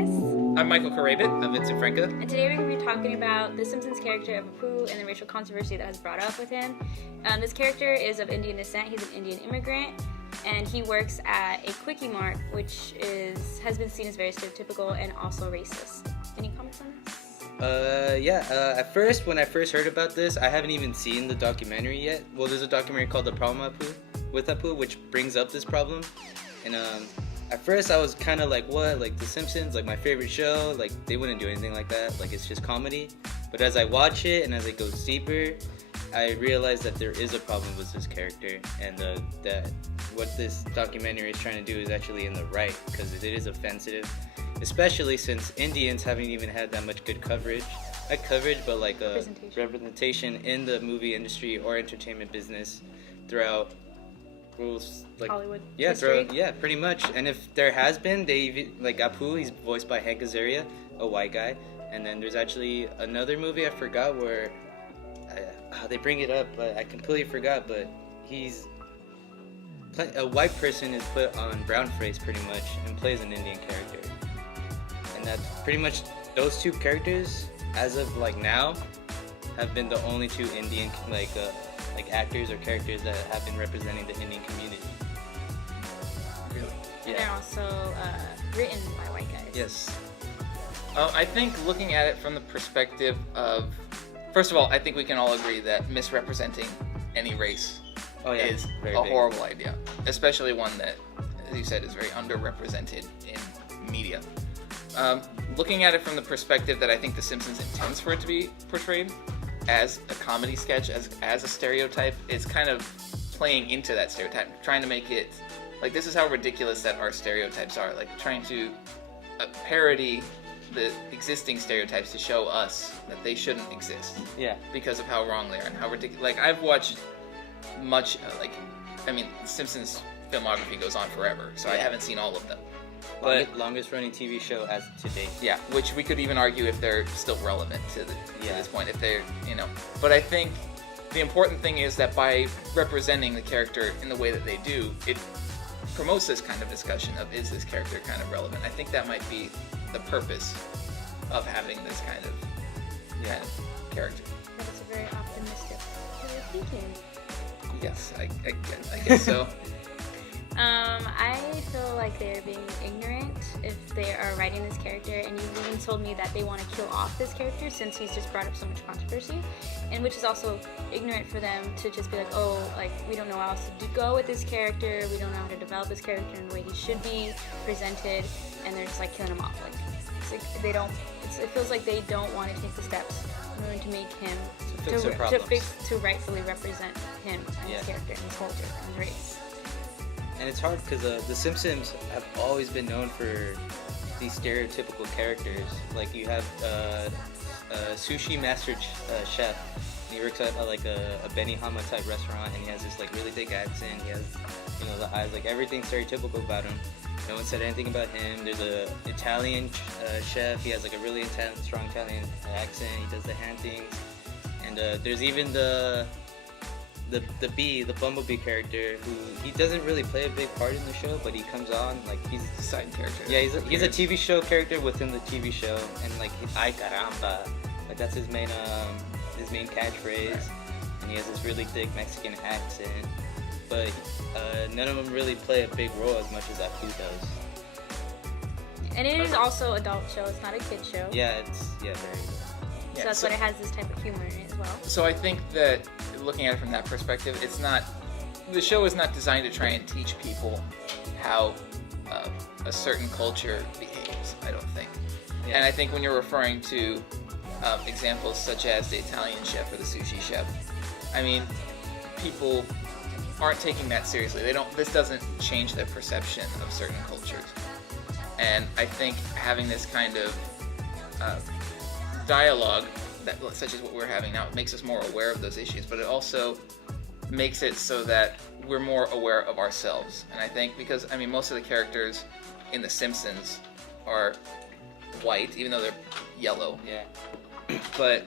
Arias. I'm Michael Karabit. I'm Vincent Franca. And today we're going to be talking about the Simpsons character of Apu and the racial controversy that has brought up with him. This character is of Indian descent. He's an Indian immigrant, and he works at a Quickie Mart, which has been seen as very stereotypical and also racist. Any comments on this? At first, when I first heard about this, I haven't even seen the documentary yet. Well, there's a documentary called The Problem with Apu, which brings up this problem. And at first, I was kind of like, what? Like, The Simpsons, like, my favorite show? Like, they wouldn't do anything like that. Like, it's just comedy. But as I watch it and as it goes deeper, I realized that there is a problem with this character. And that what this documentary is trying to do is actually in the right, because it is offensive. Especially since Indians haven't even had that much good coverage. Not coverage, but like representation in the movie industry or entertainment business throughout like Hollywood. Yeah, pretty much. And if there has been, like Apu, he's voiced by Hank Azaria, a white guy. And then there's actually another movie I forgot where they bring it up, but I completely forgot. But he's a white person is put on brown face pretty much and plays an Indian character. And that's pretty much those two characters, as of like now, have been the only two Indian like actors or characters that have been representing the Indian community. Really? And they're also written by white guys. Yes. I think looking at it from the perspective of, first of all, I think we can all agree that misrepresenting any race is a horrible idea, especially one that, as you said, is very underrepresented in media. Looking at it from the perspective that I think The Simpsons intends for it to be portrayed as a comedy sketch, as a stereotype, it's kind of playing into that stereotype, trying to make it like, this is how ridiculous that our stereotypes are, like trying to parody the existing stereotypes to show us that they shouldn't exist. Yeah. Because of how wrong they are and how ridiculous. Like, I've watched much, The Simpsons filmography goes on forever, so I haven't seen all of them. But longest running TV show as to date. Yeah, which we could even argue if they're still relevant to this point, if they're, But I think the important thing is that by representing the character in the way that they do, it promotes this kind of discussion of, is this character kind of relevant? I think that might be the purpose of having this kind of character. That is a very optimistic way of thinking. Yes, I guess so. I feel like they're being ignorant if they are writing this character, and you've even told me that they want to kill off this character since he's just brought up so much controversy, and which is also ignorant for them to just be like, we don't know how else to go with this character, we don't know how to develop this character in the way he should be presented, and they're just like killing him off. It feels like they don't want to take the steps in order to make him to rightfully represent him and his character and his culture and his race. And it's hard because The Simpsons have always been known for these stereotypical characters. Like, you have a sushi master chef. And he works at a Benihana type restaurant, and he has this really thick accent. He has the eyes, everything's stereotypical about him. No one said anything about him. There's a Italian chef. He has a really intense, strong Italian accent. He does the hand things. And there's even the Bumblebee character, who he doesn't really play a big part in the show, but he comes on he's a side character. Yeah, he's a TV show character within the TV show, and ay caramba, that's his main catchphrase, and he has this really thick Mexican accent, but none of them really play a big role as much as Apu does. And it is also an adult show; it's not a kid show. Yeah, very. So that's why it has this type of humor in it as well. So I think that looking at it from that perspective, the show is not designed to try and teach people how a certain culture behaves, I don't think. Yeah. And I think when you're referring to examples such as the Italian chef or the sushi chef, people aren't taking that seriously. This doesn't change their perception of certain cultures. And I think having this kind of dialogue, such as what we're having now, it makes us more aware of those issues, but it also makes it so that we're more aware of ourselves. And I think because, most of the characters in The Simpsons are white, even though they're yellow. Yeah. But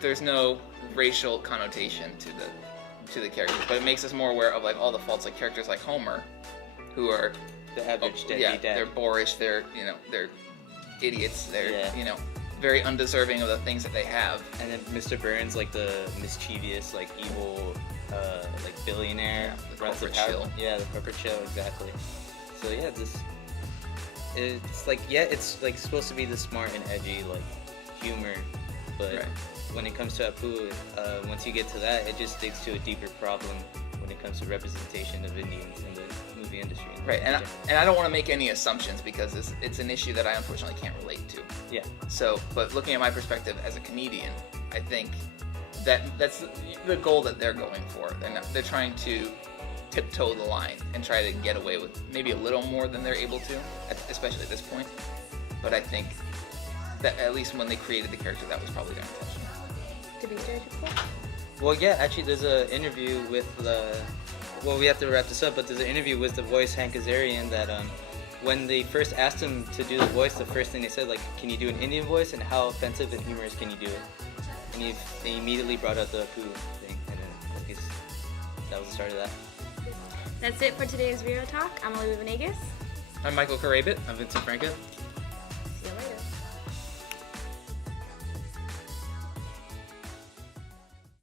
there's no racial connotation to the characters. But it makes us more aware of all the faults, like characters like Homer, who are the average deadbeat dad. They're boorish. They're idiots. They're Yeah. very undeserving of the things that they have. And then Mr. Burns, like the mischievous, like evil, like billionaire, The runs the corporate power. shill. Yeah, the corporate show, exactly. So yeah, it's like it's like supposed to be the smart and edgy like humor, but Right. when it comes to Apu, once you get to that, it just digs to a deeper problem when it comes to representation of Indians in the movie industry. Right, and I don't want to make any assumptions because it's an issue that I unfortunately can't relate to. Yeah. So, but looking at my perspective as a comedian, I think that's the goal that they're going for. They're trying to tiptoe the line and try to get away with maybe a little more than they're able to, especially at this point. But I think that at least when they created the character, that was probably their intention. To be stereotypical? Well, yeah, actually, there's an interview with well, we have to wrap this up, but there's an interview with the voice Hank Azarian that when they first asked him to do the voice, the first thing they said, like, can you do an Indian voice, and how offensive and humorous can you do it? And he immediately brought up the Apu thing, and then I guess that was the start of that. That's it for today's Rio Talk. I'm Olivia Venegas. I'm Michael Carabit. I'm Vincent Franco.